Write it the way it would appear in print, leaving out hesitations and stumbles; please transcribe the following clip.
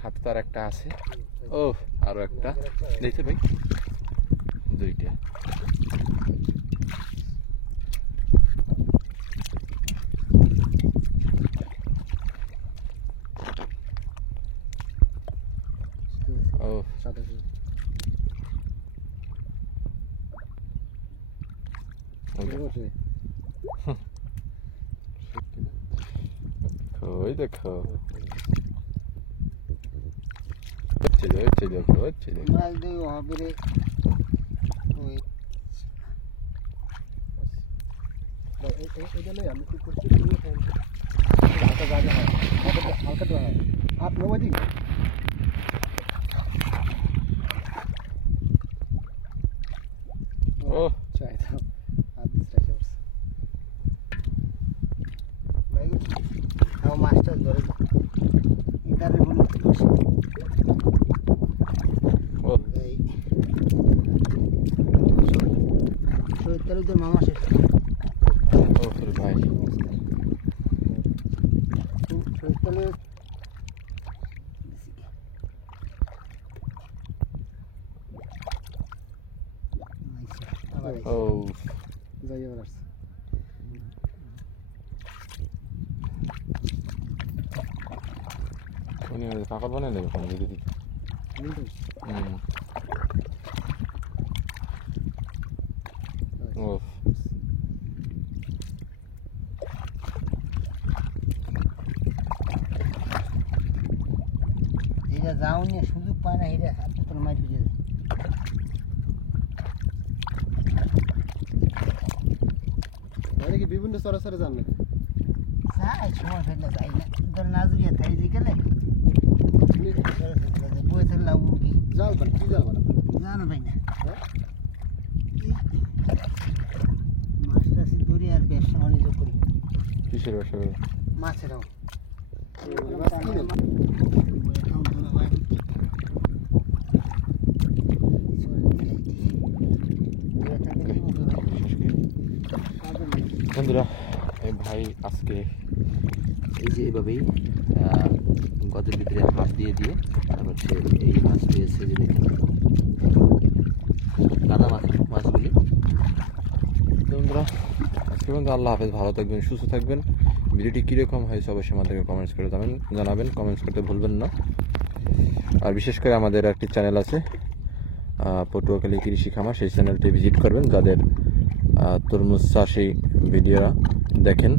হাতে তার একটা আছে। ও আরো একটা দেখতে ভাই, দুইটা। ও ওই দেখো, দেখো ও মাস্টার ধরে ইদারে বলুন শহীদ মামা শেষ ভাই শহীদ ও যাই এবার আসছে উনি পাগল বানাই দেবে ফোন দিদি। ও এটা যাও নিয়ে সুযোগ পায় না, এটা হাতে তোর মাছ বুঝে যায়। কি বিভিন্ন সরাসরি যান নাকি? যাই সময় ফেললে যাই না, তোর না জুড়িয়ে থাই যে গেলে বইতে লাভ কি জাল বান, কি জাল বান জানো ভাই না। মাছ টাছ ধরি আর ব্যবসা বাণিজ্য করি। কিসের ব্যবসা করে? মাছেরাও বন্ধুরা, এই ভাই আজকে এই যে এইভাবেই গদের ভিতরে হাত দিয়ে দিয়ে তারপর সে এই মাছ পেয়েছে, যে দেখেন কাদা মাছ মাছগুলি। বন্ধুরা আজকে বন্ধু আল্লাহ হাফেজ, ভালো থাকবেন, সুস্থ থাকবেন। ভিডিওটি কীরকম হয়েছে অবশ্যই আমাদেরকে কমেন্টস করে জানাবেন, কমেন্টস করতে ভুলবেন না। আর বিশেষ করে আমাদের একটি চ্যানেল আছে পটুয়াখালী কৃষি খামার, সেই চ্যানেলটি ভিজিট করবেন যাদের তরমুজ চাষি ভিডিওরা দেখেন।